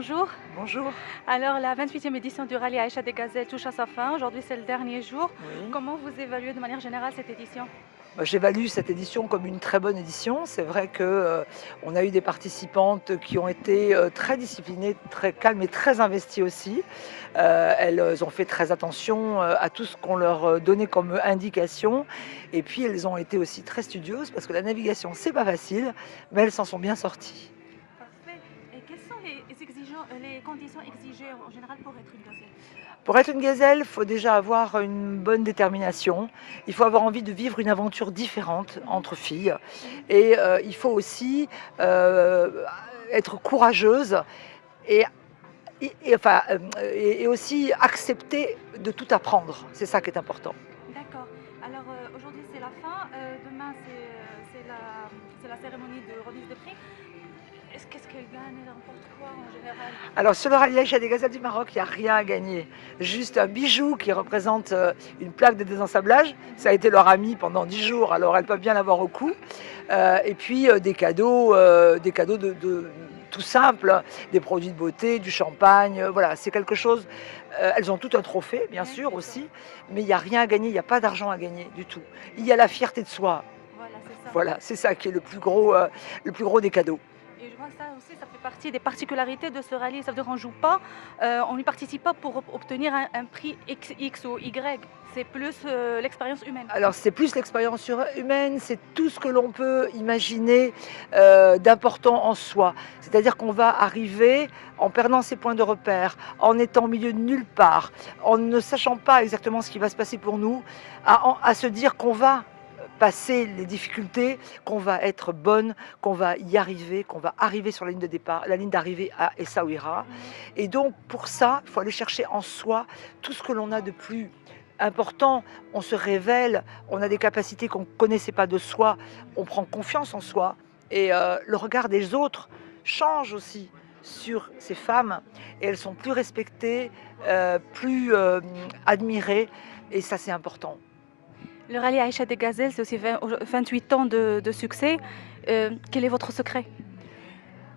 bonjour. Bonjour. Alors, la 28e édition du rallye Aïcha des Gazelles touche à sa fin. Aujourd'hui, c'est le dernier jour. Oui. Comment vous évaluez de manière générale cette édition? J'évalue cette édition comme une très bonne édition. C'est vrai que, on a eu des participantes qui ont été, très disciplinées, très calmes et très investies aussi. Elles ont fait très attention, à tout ce qu'on leur, donnait comme indication et puis elles ont été aussi très studieuses parce que la navigation, c'est pas facile, mais elles s'en sont bien sorties. Parfait. Et quelles sont les conditions exigées en général pour être une gazelle? Pour être une gazelle, il faut déjà avoir une bonne détermination. Il faut avoir envie de vivre une aventure différente Mhm, entre filles mhm. et il faut aussi, heu, être courageuse et et aussi accepter de tout apprendre. C'est ça qui est important. D'accord. Alors, aujourd'hui, c'est la fin. Demain, c'est la cérémonie de remise de prix. Qu'est-ce qu'elle gagne? Elle remporte quoi en général? Alors sur le rallye Aïcha des Gazelles du Maroc, il n'y a rien à gagner. Juste un bijou qui représente, une plaque de désensablage. Ça Mhm. a été leur ami pendant 10 jours, alors elles peuvent bien l'avoir au cou. Et puis, des cadeaux de tout simples, des produits de beauté, du champagne, voilà, c'est quelque chose, elles ont tout un trophée bien Oui, sûr d'accord. aussi, mais il n'y a rien à gagner, il n'y a pas d'argent à gagner du tout. Il y a la fierté de soi, Voilà, c'est ça. voilà, c'est ça qui est le plus gros des cadeaux. Et je vois que ça aussi, ça fait partie des particularités de ce rallye. Ça veut dire qu'on joue pas, on n'y participe pas pour obtenir un prix X ou Y. C'est plus l'expérience humaine. Alors c'est plus l'expérience humaine, c'est tout ce que l'on peut imaginer d'important en soi. C'est-à-dire qu'on va arriver en perdant ses points de repère, en étant au milieu de nulle part, en ne sachant pas exactement ce qui va se passer pour nous, à se dire qu'on va passer les difficultés, qu'on va être bonne, qu'on va y arriver, qu'on va arriver sur la ligne de départ, la ligne d'arrivée à Essaouira. Mhm. Et donc pour ça, il faut aller chercher en soi tout ce que l'on a de plus important. On se révèle, on a des capacités qu'on ne connaissait pas de soi, on prend confiance en soi et le regard des autres change aussi sur ces femmes et elles sont plus respectées, plus admirées et ça c'est important. Le rallye Aïcha des Gazelles, c'est aussi 28 ans de succès. Quel est votre secret?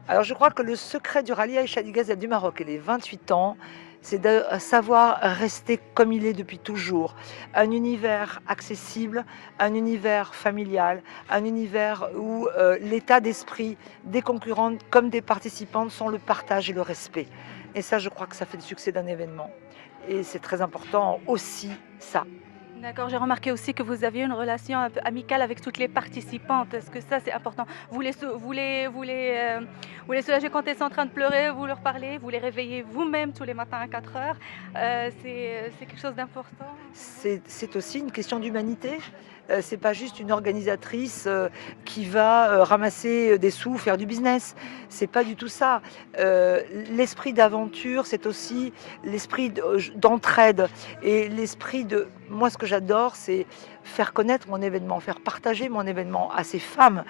Alors je crois que le secret du rallye Aïcha du Gazelle du Maroc et les 28 ans, c'est de savoir rester comme il est depuis toujours. Un univers accessible, un univers familial, un univers où l'état d'esprit des concurrentes comme des participantes sont le partage et le respect. Et ça, je crois que ça fait le succès d'un événement. Et c'est très important aussi ça. D'accord, j'ai remarqué aussi que vous aviez une relation un peu amicale avec toutes les participantes. Est-ce que ça, c'est important? Vous les soulagez quand elles sont en train de pleurer, vous leur parlez, vous les réveillez vous-même tous les matins à 4 heures. C'est quelque chose d'important. C'est aussi une question d'humanité. C'est pas juste une organisatrice, qui va, ramasser, des sous, faire du business. Mhm. C'est pas du tout ça. L'esprit d'aventure, c'est aussi l'esprit d'entraide et l'esprit de moi, ce que j'adore, c'est faire connaître mon événement, faire partager mon événement à ces femmes,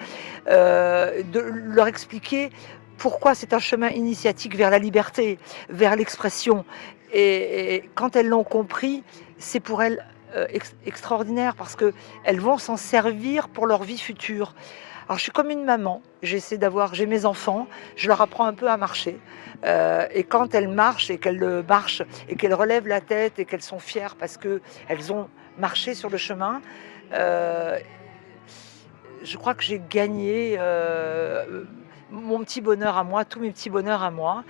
de leur expliquer pourquoi c'est un chemin initiatique vers la liberté, vers l'expression et quand elles l'ont compris, c'est pour elles, extraordinaire parce qu'elles vont s'en servir pour leur vie future. Alors je suis comme une maman, j'ai mes enfants, je leur apprends un peu à marcher, et quand elles marchent et marchent et qu'elles relèvent la tête et qu'elles sont fières parce qu'elles ont marché sur le chemin, heu, je crois que j'ai gagné, mon petit bonheur à moi, tous mes petits bonheurs à moi.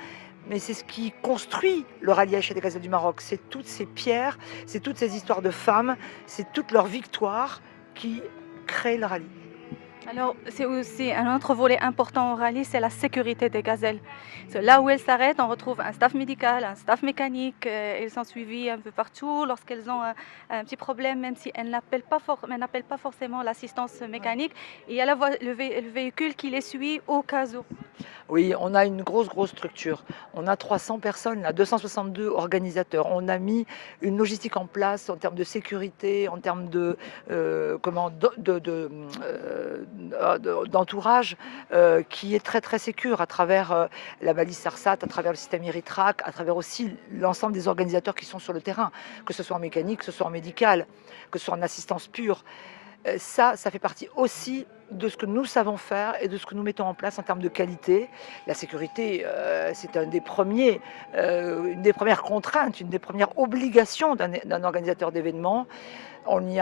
Mais c'est ce qui construit le rallye Aïcha des Gazelles du Maroc. C'est toutes ces pierres, c'est toutes ces histoires de femmes, c'est toutes leurs victoires qui créent le rallye. Alors, c'est aussi un autre volet important au rallye, c'est la sécurité des gazelles. C'est là où elles s'arrêtent, on retrouve un staff médical, un staff mécanique. Elles sont suivies un peu partout. Lorsqu'elles ont un petit problème, même si elles n'appellent pas forcément l'assistance Ouais. mécanique, il y a le véhicule qui les suit au cas où. Oui, on a une grosse structure. On a 300 personnes, là, 262 organisateurs. On a mis une logistique en place en termes de sécurité, en termes de, comment, d'entourage Mhm. qui est très sécure à travers la balise SARSAT, à travers le système Iritrac, à travers aussi l'ensemble des organisateurs qui sont sur le terrain, que ce soit en mécanique, que ce soit en médical, que ce soit en assistance pure. Ça fait partie aussi de ce que nous savons faire et de ce que nous mettons en place en termes de qualité. La sécurité, c'est une des premières contraintes, une des premières obligations d'un organisateur d'événements. On y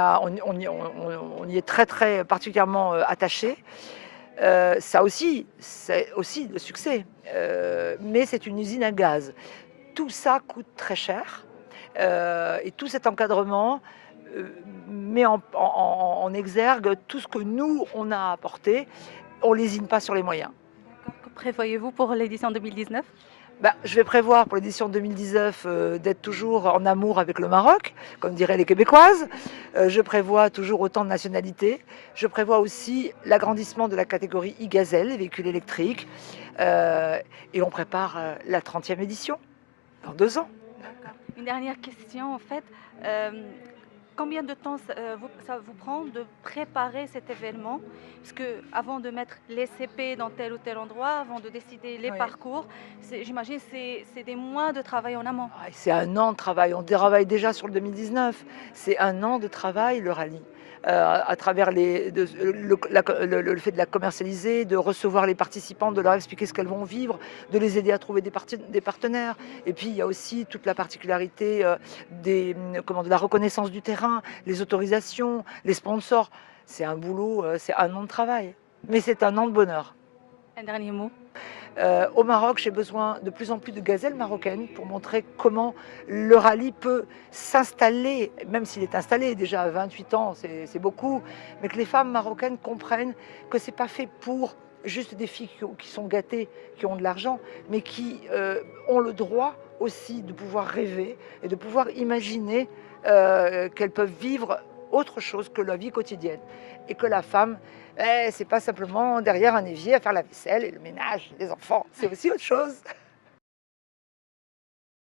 est très, très particulièrement, attaché. Ça aussi, c'est aussi le succès, mais c'est une usine à gaz. Tout ça coûte très cher, et tout cet encadrement, met en exergue tout ce que nous, on a apporté. On lésine pas sur les moyens. D'accord. Que prévoyez-vous pour l'édition 2019? Bah, je vais prévoir pour l'édition 2019 d'être toujours en amour avec le Maroc, comme diraient les Québécoises. Je prévois toujours autant de nationalités. Je prévois aussi l'agrandissement de la catégorie e-Gazelle, les véhicules électriques. Et on prépare la 30e édition dans 2 ans. D'accord. Une dernière question, en fait. Euh, Combien de temps ça vous prend de préparer cet événement? Parce que avant de mettre les CP dans tel ou tel endroit, avant de décider les Oui. parcours, j'imagine c'est des mois de travail en amont. Ah, c'est un an de travail. On travaille déjà sur le 2019. C'est un an de travail, le rallye. À travers le fait de la commercialiser, de recevoir les participants, de leur expliquer ce qu'elles vont vivre, de les aider à trouver des partenaires. Et puis il y a aussi toute la particularité de la reconnaissance du terrain, les autorisations, les sponsors. C'est un boulot, c'est un an de travail. Mais c'est un an de bonheur. Un dernier mot. Au Maroc, j'ai besoin de plus en plus de gazelles marocaines pour montrer comment le rallye peut s'installer, même s'il est installé déjà à 28 ans, c'est beaucoup, mais que les femmes marocaines comprennent que c'est pas fait pour juste des filles qui sont gâtées, qui ont de l'argent, mais qui ont le droit aussi de pouvoir rêver et de pouvoir imaginer qu'elles peuvent vivre autre chose que la vie quotidienne. Et que la femme, c'est pas simplement derrière un évier à faire la vaisselle et le ménage, les enfants, c'est aussi autre chose.